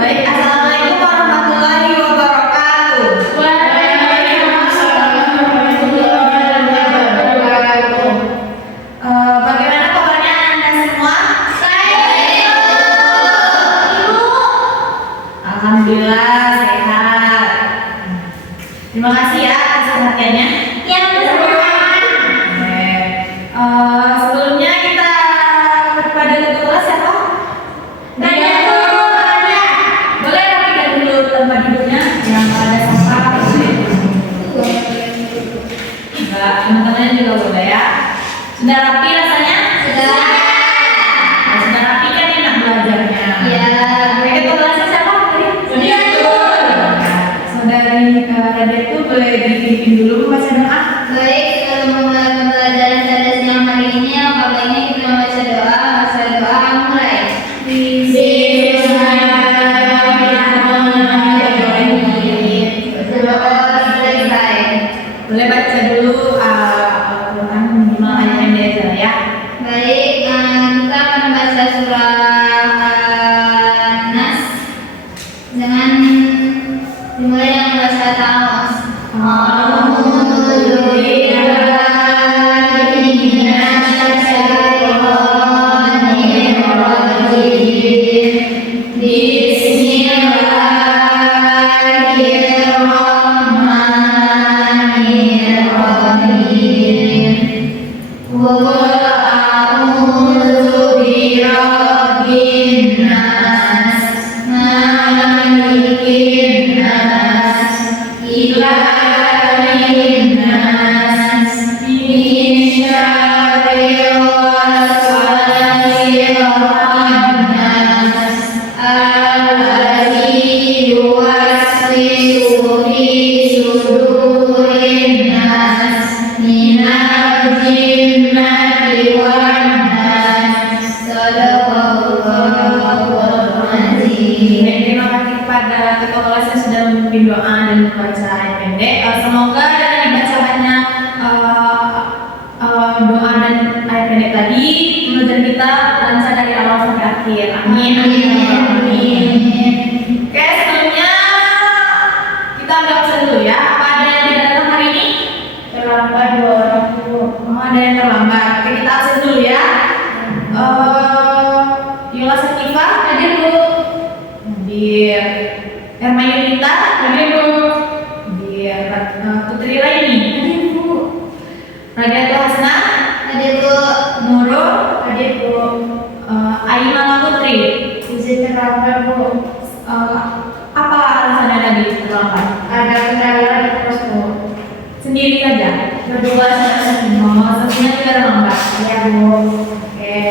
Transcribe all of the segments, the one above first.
Baik, assalamualaikum warahmatullahi wabarakatuh. Waalaikumsalam warahmatullahi wabarakatuh. Bagaimana kabarnya Anda semua? Baik. Ibu? Alhamdulillah sehat. Terima kasih ya atas perhatiannya. Ya, sebelumnya kita pada tutup kelas ya Pak? Boleh rapikan dulu tempat duduknya yang ada sampah. Enggak, teman-teman juga boleh ya. Sudah rapi rasanya? Sudah. Nah, sudah rapi kan enak belajarnya. Iya. Kita kelasnya siapa tadi? Iya. Saudari Radia itu boleh dipimpin dulu membaca doa. Baik, sebelum memulai pembelajaran pada siang hari ini, baiknya kita membaca doa. Mulai. Boleh baca dulu Al-Quran minimal ayat yang diajar ya. Baik, kita akan membaca surah An-Nas dengan dimulai dengan bahasa Tawas. Terima kasih kepada ketua kelas yang sudah memimpin doa dan membaca ayat pendek. Semoga dengan dibacakannya doa dan ayat pendek tadi, pembelajaran kita lancar dari awal sampai akhir. Amin. Oke, sebelumnya kita ambil absen dulu ya. Apa ada yang tidak datang hari ini? Terlambat 2 orang Bu. Oh, ada yang terlambat. Oke, kita absen dulu ya. Yola Sakifa, hadir Bu. Hadir. Erma Yunita, hadir Bu. Hadir. Putri Raini, hadir Bu. Radiatul Hasna, Hadir Bu. Nurul, hadir Bu. Aimana Putri, Izin terlambat Bu. apa alasannya tadi terlambat? Ada kendala di pos Bu. Sendiri saja, berdua sama Satunya juga terlambat. Ya Bu. Oke.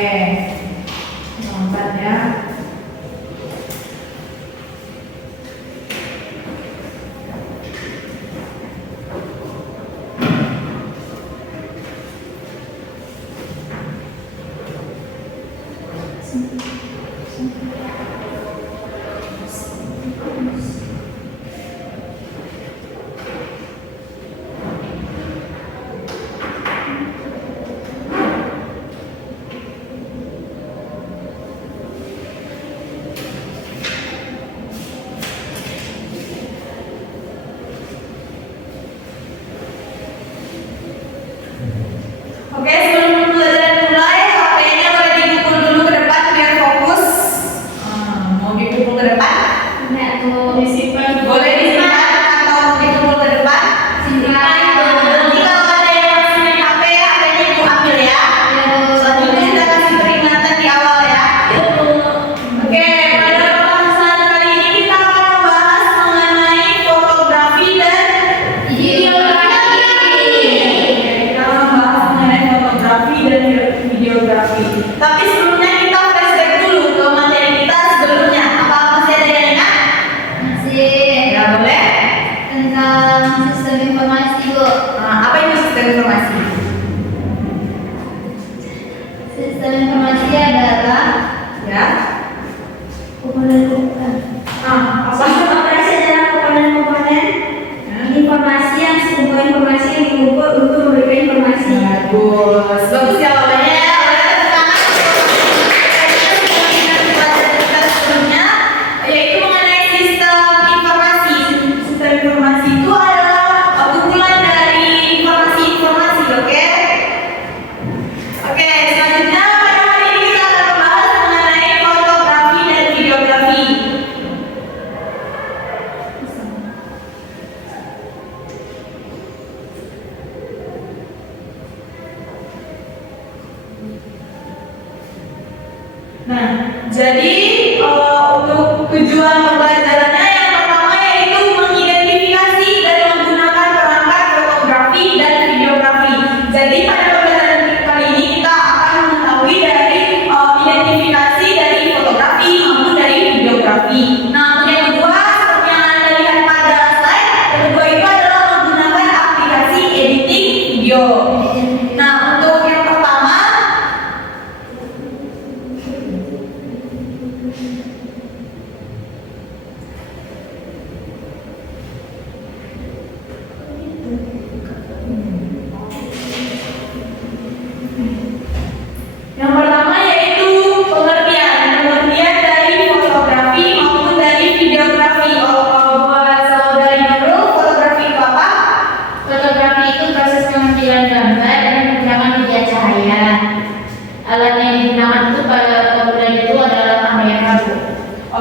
Sistem informasi, Bu. Apa itu sistem informasi? Sistem informasi adalah Ya. komponen-komponen. Apa? Sistem operasi adalah komponen-komponen informasi yang sebuah informasi yang dikumpul untuk memberikan informasi. Bagus. Bagus jawabannya. Yaitu mengenai sistem informasi. Sistem informasi itu adalah kumpulan dari informasi-informasi, oke? Oke, selanjutnya pada hari ini kita akan membahas mengenai fotografi dan videografi. Nah, jadi untuk tujuan pembelajarannya yang pertama yaitu mengidentifikasi dan menggunakan perangkat fotografi dan videografi. Jadi pada pembelajaran kali ini kita akan mengetahui dari identifikasi dari fotografi maupun dari videografi. Nah, untuk yang kedua seperti yang Anda lihat pada slide, yang kedua itu adalah menggunakan aplikasi editing video. Nah, untuk yang pertama yaitu pengertian dari fotografi maupun dari videografi. Kalau buat saudari Nurul, fotografi itu apa? Fotografi itu proses pengambilan gambar dengan menggunakan media cahaya. Alat yang digunakan itu pada penggunaan itu adalah kamera, Bu.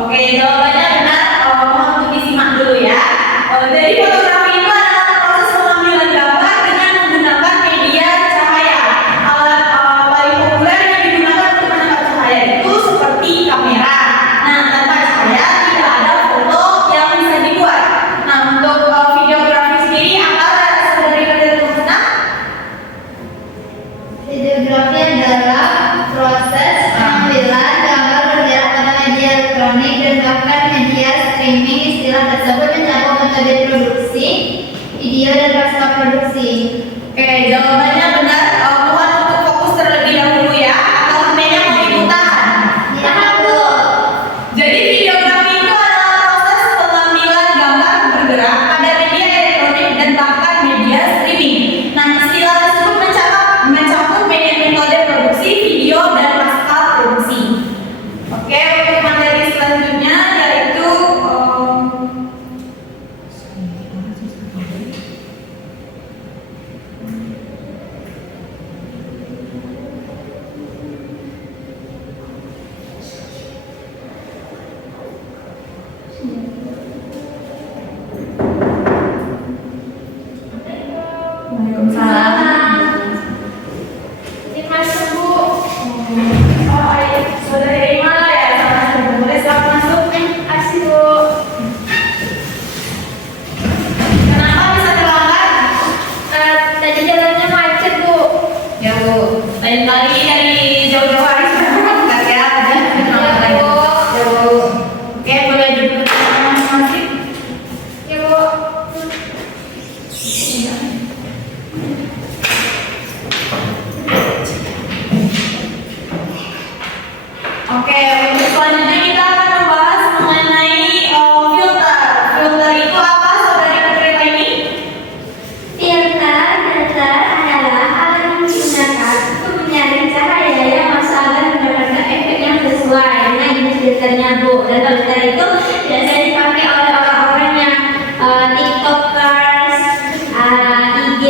Oke, jawabannya benar. Mohon untuk disimak dulu ya. Jadi fotografi itu adalah proses pengambilan gambar dengan menggunakan media cahaya. Alat paling populer yang digunakan untuk menangkap cahaya itu seperti kamera. Nah, tanpa cahaya tidak ada foto yang bisa dibuat. Nah, untuk videografi sendiri apa saudari kalian senang? Videografi adalah proses pengambilan gambar bergerak pada media elektronik dan bahkan media streaming. Istilah tersebut mencakup metode produksi video dan pasca produksi. Oke, jawabannya benar. Mohon untuk fokus terlebih dahulu ya. Atau HP-nya mau diputar. Ya, Bu. Jadi videografi itu adalah proses pengambilan gambar bergerak pada media elektronik dan bahkan media streaming. Nah, istilah tersebut mencakup metode produksi video dan pasca produksi. Oke, untuk materi selanjutnya yaitu Waalaikumsalam. Ini masuk, Bu. Saudari Ima lah ya, sama boleh silakan masuk. Kasih, Bu. Kenapa bisa terlambat? Tadi jalannya macet, Bu. Ya Bu, lain kali dari jauh-jauh hari sudah berangkat ya. Ya, Bu. Ya Bu. Oke, boleh duduk masing-masing. Ya, Bu. Oke, untuk selanjutnya kita akan membahas mengenai filter. Filter itu apa, saudari Putri ini? Filter adalah alat yang digunakan untuk menyaring cahaya yang masuk agar mendapatkan efek yang sesuai dengan jenis filternya, Bu. Dan filter itu biasanya dipakai oleh orang-orang yang tiktokers, IG,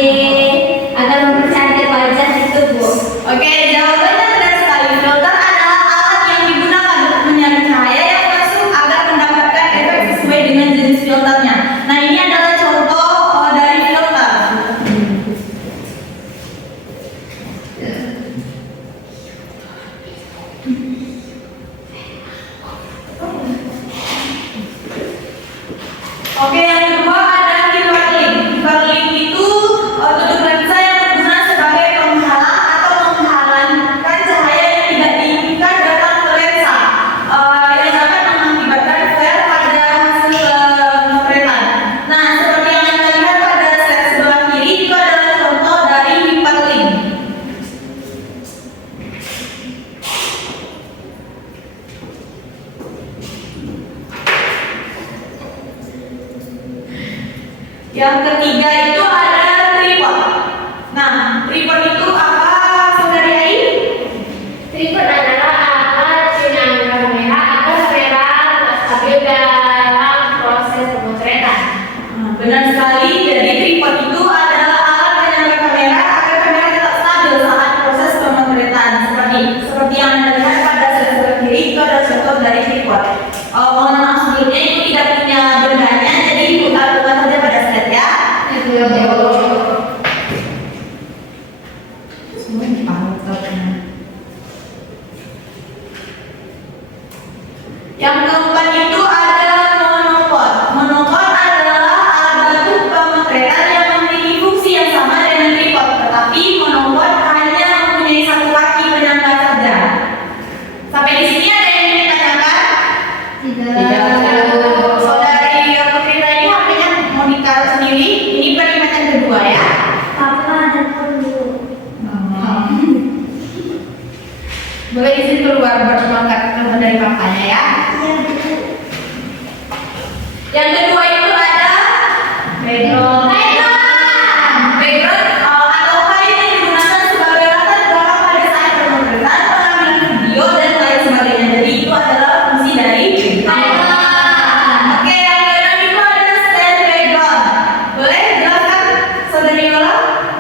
agar mempercantik wajah itu, Bu. Oke, jawabannya benar sekali. Filter adalah alat yang digunakan untuk menyaring cahaya yang ketiga itu ada tripod. Nah, tripod itu apa, Saudari Ai? Tripod adalah alat penyangga kamera agar kamera tetap stabil dalam proses pemotretan. Benar sekali. Jadi tripod itu adalah alat penyangga kamera agar kamera tetap stabil saat proses pemotretan. Seperti yang Anda lihat pada sebelah kiri itu adalah contoh dari tripod. Mohon maaf sebelumnya itu tidak punya bendanya, jadi diputar saja pada slide ya. Semua dipantau. Yang keempat itu ada monopod. Monopod adalah alat bantu pemotretan yang memiliki fungsi yang sama dengan tripod, tetapi monopod hanya mempunyai satu kaki penyangga saja. Sampai di sini ada yang ingin ditanyakan? Saudari Putri tadi HP-nya mau ditaruh sendiri. Ini peringatan kedua ya. Papa dan dulu. Boleh izin keluar berangkat dari papanya ya. Yang kedua itu ada background. Background atau kain yang digunakan sebagai latar belakang pada saat pemotretan, pengambilan video dan lain sebagainya. Jadi itu adalah fungsi dari background. Oke, yang keenam itu ada stand background. Boleh jelaskan, Saudari Yola?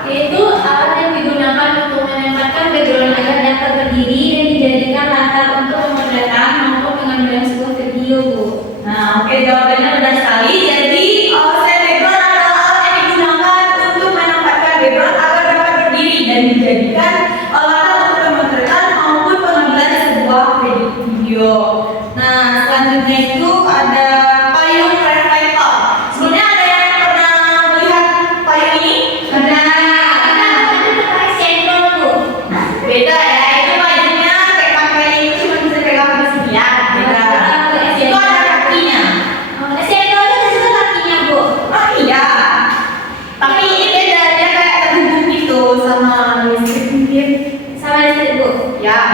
Yaitu alat yang digunakan untuk menempatkan background agar dapat berdiri dan dijadikan latar untuk pemotretan maupun pengambilan sebuah video, Bu. Nah, oke, jawabannya benar sekali. Jadi, stand background adalah alat yang digunakan untuk menempatkan background agar dapat berdiri dan dijadikan latar untuk pemotretan maupun pengambilan sebuah video. Nah, selanjutnya itu ada payung reflektor. Sebelumnya ada yang pernah melihat payung ini? Beda ya, itu payungnya kayak pakai itu cuma bisa pegang di sini ya. Beda. Itu ada kakinya. Oh iya. Tapi ini beda, dia kayak terhubung gitu sama listrik mungkin. Ya.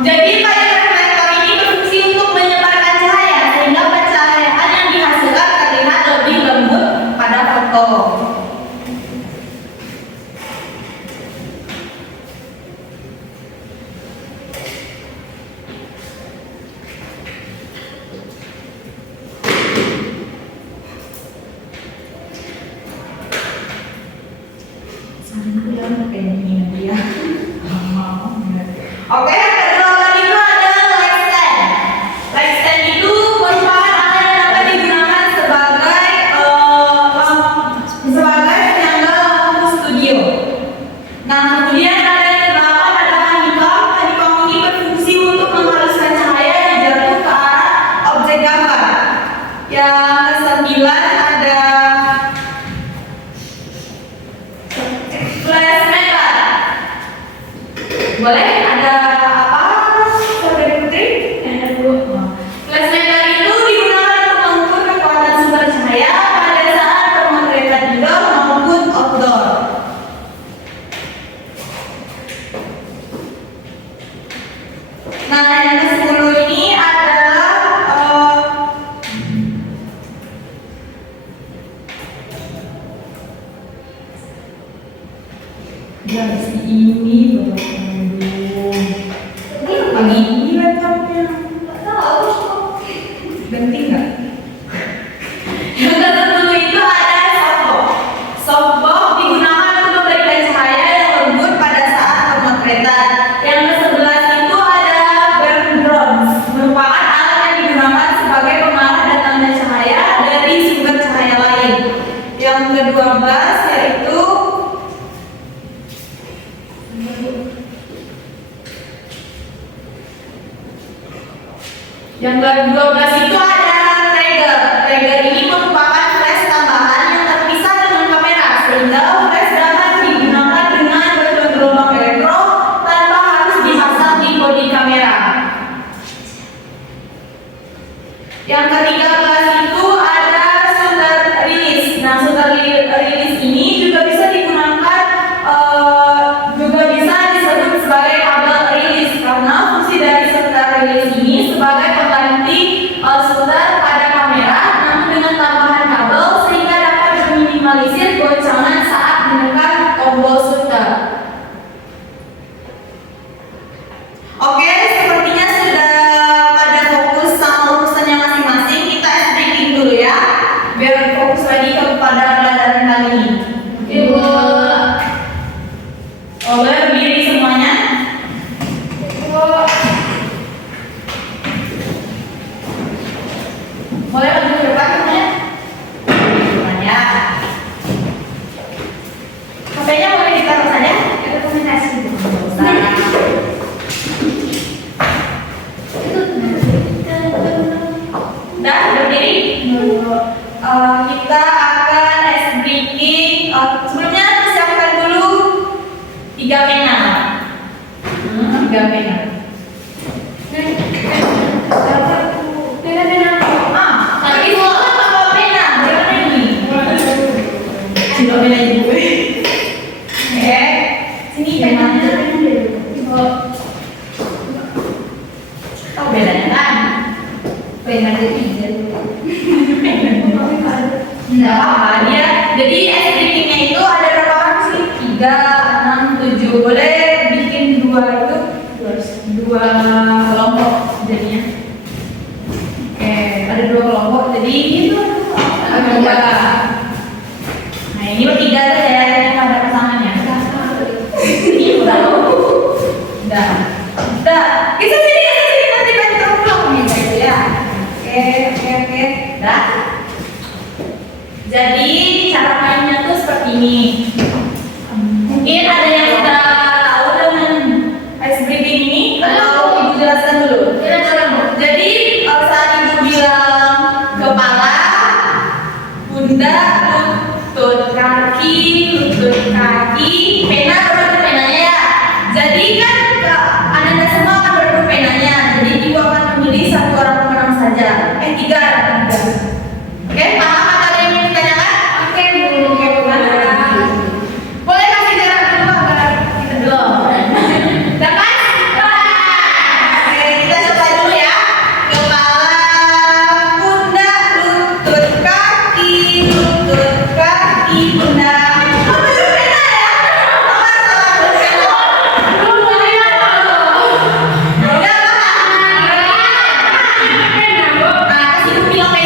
Jadi payung reflektor ini berfungsi untuk menyebarkan cahaya sehingga pencahayaan yang dihasilkan terlihat lebih lembut pada foto. Oke, yang kedua itu ada light stand. Light stand itu merupakan alat yang dapat digunakan sebagai penyangga lampu studio. Nah, kemudian ada yang ke-8 adalah honeycomb. Honeycomb ini berfungsi untuk menghaluskan cahaya yang jatuh ke arah objek gambar. Yang ke-9 ada flash meter. Boleh? Ada apa, Saudari Putri? Flash meter itu digunakan untuk mengukur kekuatan sumber cahaya pada saat pemotretan indoor maupun outdoor. Nah, yang ke-10 ini adalah garis ini pagi ini laptopnya ganti nggak? Yang ke-10 itu ada softbox. Softbox digunakan untuk memberikan cahaya yang lembut pada saat pemotretan. Yang ke-11 itu ada burn drones, merupakan alat yang digunakan sebagai pengarah datangnya cahaya dari sumber cahaya lain. Yang ke-12 yaitu yang ke-12 itu ada trigger. Trigger ini merupakan flash tambahan yang terpisah dengan kamera sehingga flash dapat digunakan dengan bergelombang elektro tanpa harus dipasang di bodi kamera. Yang ke-13 itu ada shooter release. Nah, shooter release ini juga bisa digunakan juga bisa disebut sebagai kabel release karena fungsi dari shooter release ini sebagai pengganti shooter bergoncangan saat menekan tombol shooter. Oke, sepertinya sudah pada fokus sama urusannya masing-masing. Kita ice breaking dulu ya, biar fokus lagi kepada pelajaran kali ini. Ibu. Oh, boleh berdiri semuanya. Boleh maju ke depan semuanya. Semuanya. HP-nya boleh ditaruh saja. Ada komunikasi. Udah berdiri. Kita akan ice breaking. Sebelumnya persiapkan dulu 3 pena. 3 pena. Tapi semua kan bawa pena. Gimana ini? Coba pena ibu. Oke. Sini penanya. Tahu bedanya kan? Pena jadi. Enggak apa-apa dia. Jadi ice breakingnya itu ada berapa orang sih? 3, 6, 7. Boleh bikin 2 itu 2 kelompok jadinya. Oke, ada 2 kelompok. Jadi itu ada 2. Nah ini bertiga tuh ya, yang ada pasangannya. Ini udah. Udah. Udah. Bisa sini nanti bantu pulang gitu ya. Oke. Udah. Jadi cara mainnya tuh seperti ini. Mungkin ada yang sudah tahu dengan ice breaking ini atau ibu jelaskan dulu. Jadi saat ibu bilang kepala, pundak, lutut kaki, pena berbeda penanya ya. Jadi kan anda semua akan berbeda penanya. Jadi ibu akan memilih 1 orang pemenang saja. 3. Oke, paham ada yang ingin ditanyakan? Oke, Bu. Boleh kasih jarak dulu agar kita belum. Dapat? Oke, kita coba dulu ya. Kepala, pundak, lutut kaki, pundak. Oh, belum pena ya? Belum pena. Udah paham? Kasih ibu bilang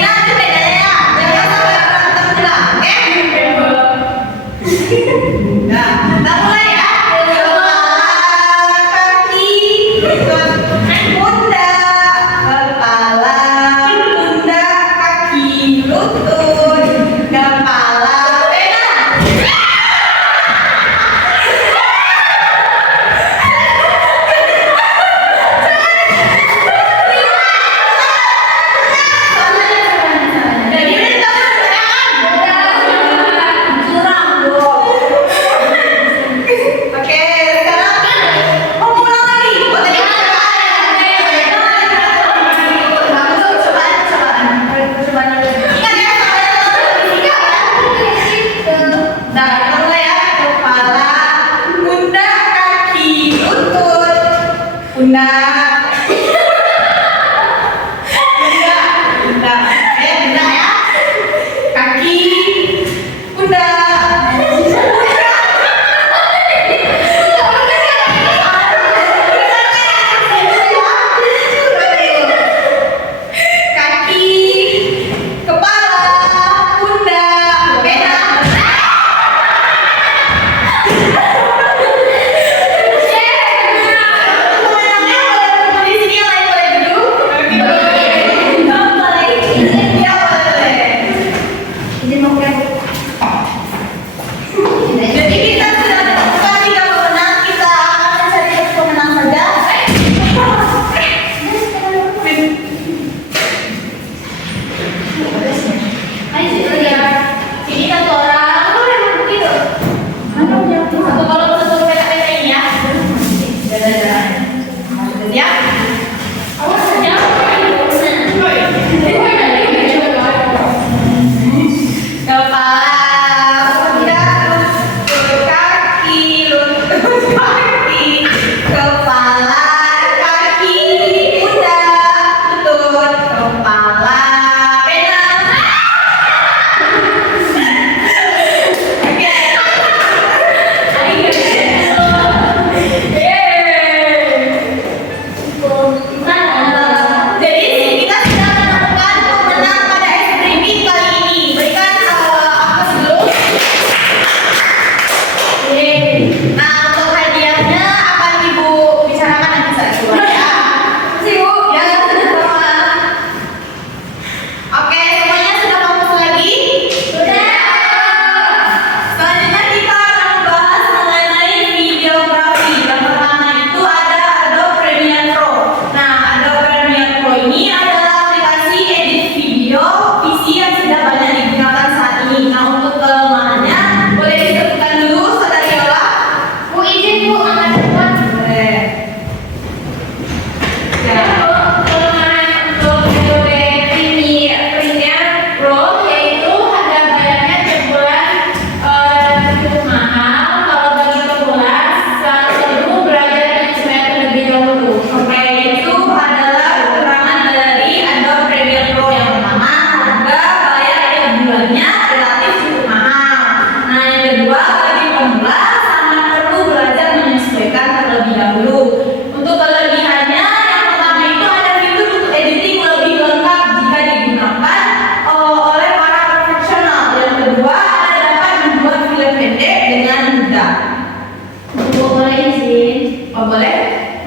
Bu, boleh izin? Oh boleh?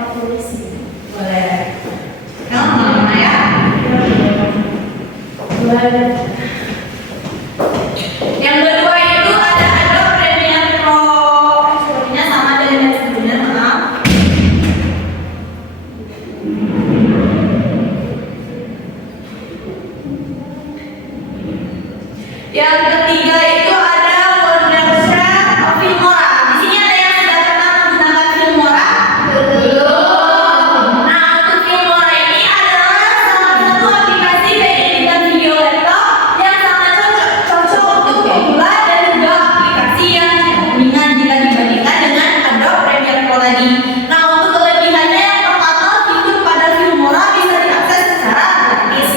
Aku izin. Boleh. Kamu mana ya? Boleh. Yang kedua itu ada Adobe Premiere Pro. Sepertinya sama dengan yang sebelumnya, maaf. Yang ketiga itu ada Wondershare Filmora. Di sini ada yang sudah pernah menggunakan Filmora? Belum. Nah, untuk Filmora ini adalah salah satu aplikasi editan video laptop yang sangat cocok untuk pemula dan juga aplikasi yang cukup ringan jika dibandingkan dengan Adobe Premiere Pro tadi. Nah, untuk kelebihannya yang pertama, fitur pada Filmora bisa diakses secara gratis.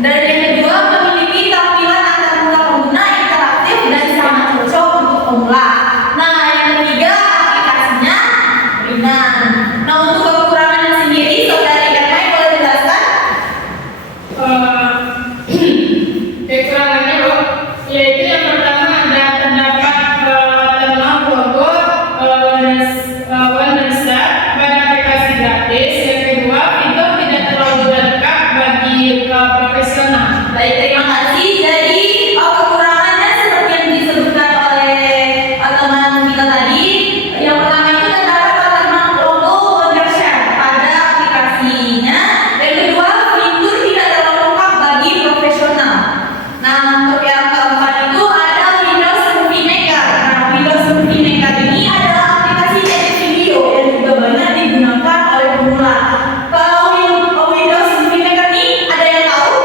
Dan yang kedua, memiliki tampilan antar muka pengguna interaktif dan sangat cocok untuk pemula. Nah, yang ketiga, aplikasinya ringan. Nah, untuk kekurangannya sendiri, saudari Ermai boleh jelaskan? Kekurangannya loh, yaitu yang pertama terdapat terminal logo Wondershare pada aplikasi gratis. Yang kedua, fitur tidak terlalu lengkap bagi profesional. Baik, terima kasih. Jadi, kekurangannya seperti yang disebutkan oleh teman kita tadi. Yang pertama itu terdapat watermark logo Wondershare pada aplikasinya. Yang kedua, fitur tidak terlalu lengkap bagi profesional. Nah, untuk yang keempat itu ada Windows Movie Maker. Nah, Windows Movie Maker ini adalah aplikasi edit video yang juga banyak digunakan oleh pemula. Kalau Windows Movie Maker ini ada yang tahu?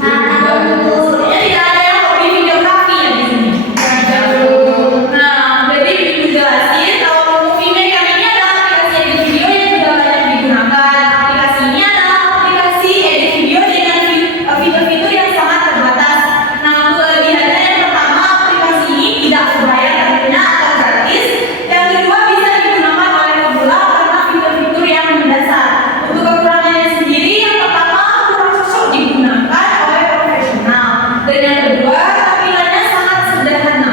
Sebenarnya tidak ada yang hobi videografi ya di sini. Nah, jadi dijelasin kalau Movie Maker ini adalah aplikasi edit video yang juga banyak digunakan. Aplikasi ini adalah aplikasi edit video dengan fitur-fitur yang sangat terbatas. Nah, untuk kelebihannya yang pertama, aplikasi ini tidak berbayar tentunya atau gratis. Yang kedua, bisa digunakan oleh pemula karena fitur-fitur yang mendasar. Untuk kekurangannya sendiri, yang pertama kurang cocok digunakan oleh profesional. Dan yang kedua, tampilannya sangat sederhana.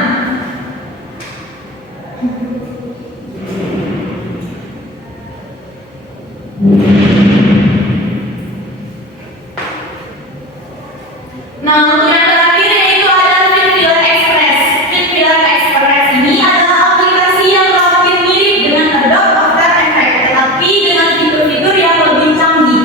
Nah, untuk yang terakhir yaitu ada Film Express. Film Express ini adalah aplikasi yang hampir mirip dengan Adobe After Effects, tetapi dengan fitur-fitur yang lebih canggih.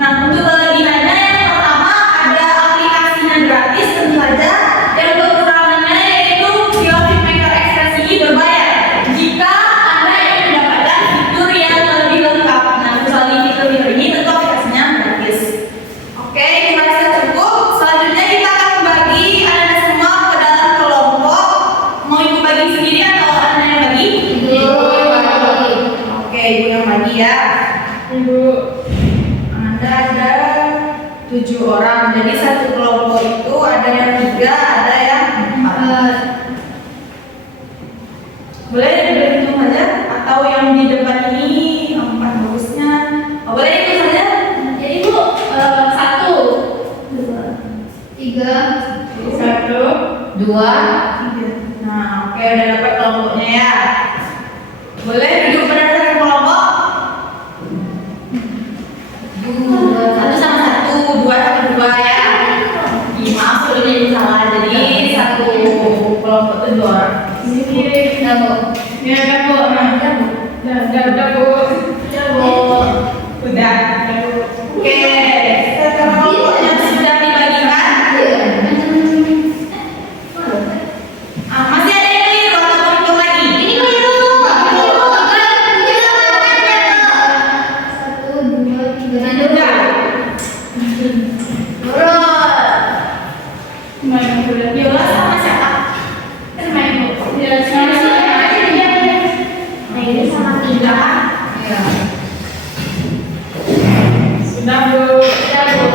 Nah, untuk kelebihannya yang pertama ada aplikasinya gratis tentu saja. Yang kekurangannya yaitu Filmmaker Express ini berbayar. Jika Anda ingin mendapatkan fitur yang lebih lengkap, nah kecuali fitur-fitur ini tentu aplikasinya gratis. Oke, kita bisa cukup. Selanjutnya kita akan membagi Anda semua ke dalam kelompok. Mau ibu bagi sendiri atau Anda yang bagi? Oke, ibu yang bagi ya. Ibu, Anda ada 7 orang. Jadi satu kelompok itu ada yang 3, ada yang 4. Boleh berhitung saja atau yang di depan ini 4 bagusnya. Oh, boleh itu saja. Jadi Bu, 1, 2, 3, 1, 2, 3. Nah, oke udah dapat kelompoknya ya. Boleh duduk berdasarkan kelompok? 1 sama 1, 2 sama 2 ya. Maaf sebelumnya ini salah. Jadi satu kelompok itu 2 orang. ini Bu. ya kan Bu, udah Bu, Udah. Oke, sekarang kelompoknya sudah dibagikan. Masih ada yang keliru atau hitung lagi? Ini keliru. 1, 2, 3. Udah. main udah. Yola sama siapa? Kan main Bu. Ya, sama Nah, ini sama 3. Iya. sudah Bu. Sudah Bu.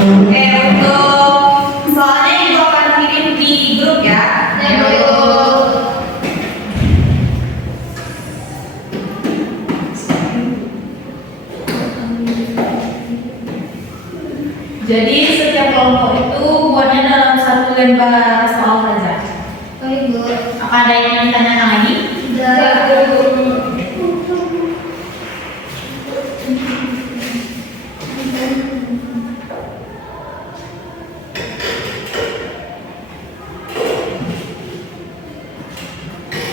Oke, untuk soalnya ibu akan kirim di grup ya. Ya Bu. Jadi setiap kelompok itu buatnya dalam satu lembar soal saja. Oh Ibu. Apa ada yang ingin ditanyakan lagi?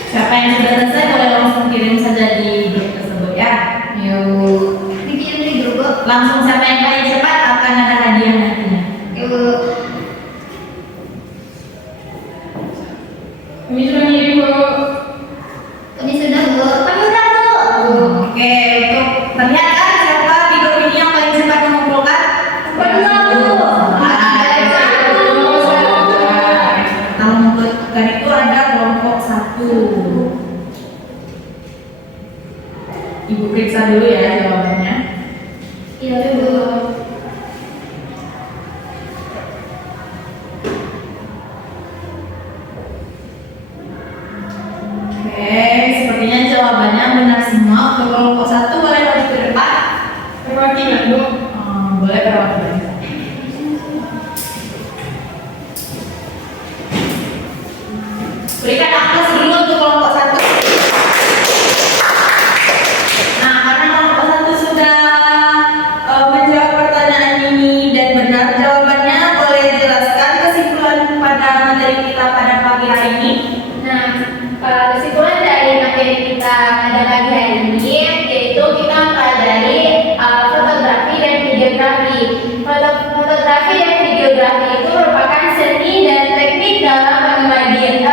Siapa yang sudah selesai boleh langsung kirim saja di grup tersebut ya. Yuk. Bikin di grup. Langsung siapa yang paling cepat akan ada hadiah nantinya. Yuk. Kami sudah ngirim Bu. Ini sudah Bu. Kami udah Bu. Oke, untuk terlihat kan siapa di grup ini yang paling cepat mengumpulkan? Berdua Bu. Kalau membutuhkan itu ada kelompok 1. Ibu periksa dulu ya jawabannya. Iya Bu. Oke, sepertinya jawabannya benar semua. Untuk kelompok 1 boleh maju ke depan. Perwakilan Bu. Boleh perwakilan. Berikan aplaus dulu untuk kelompok 1. Nah, karena kelompok 1 sudah menjawab pertanyaan ini dan benar jawabannya, boleh jelaskan kesimpulan pada materi kita pada pagi hari ini. Nah, kesimpulan dari materi kita pada pagi hari ini yaitu kita mempelajari fotografi dan videografi. Fotografi dan videografi itu merupakan seni dan teknik dalam pengabdian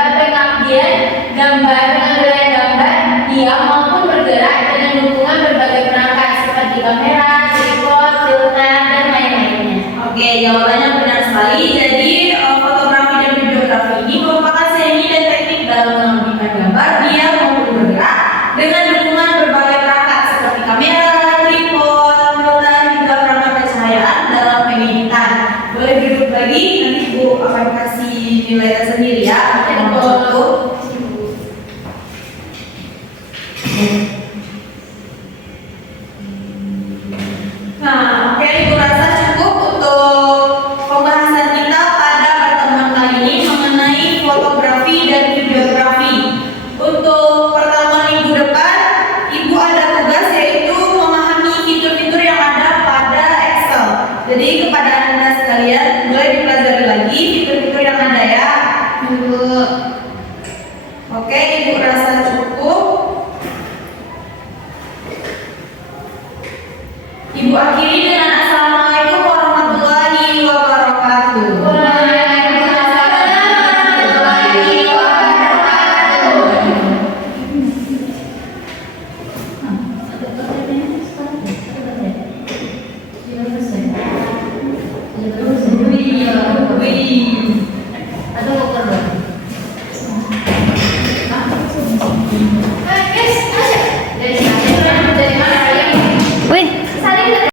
gambar dengan gaya gambar diam maupun bergerak dengan dukungan berbagai perangkat seperti kamera, tripod, filter, dan lain-lainnya. Oke, jawabannya benar sekali. Jadi fotografi dan videografi ini merupakan seni dan teknik dalam mengambilkan gambar dia maupun bergerak dengan dukungan berbagai perangkat seperti kamera, tripod, filter, hingga perangkat pencahayaan dalam pengeditan. Boleh duduk lagi, nanti Bu akan kasih nilai tersendiri ya untuk kelompok 1. Nah, oke, Ibu rasa cukup untuk pembahasan kita pada pertemuan kali ini mengenai fotografi dan videografi. Untuk pertemuan minggu depan, Ibu ada tugas yaitu memahami fitur-fitur yang ada pada Excel. Jadi kepada Anda sekalian, boleh dipelajari lagi fitur-fitur yang ada ya. Ibu. Oke, Ibu rasa cukup. Ibu akhiri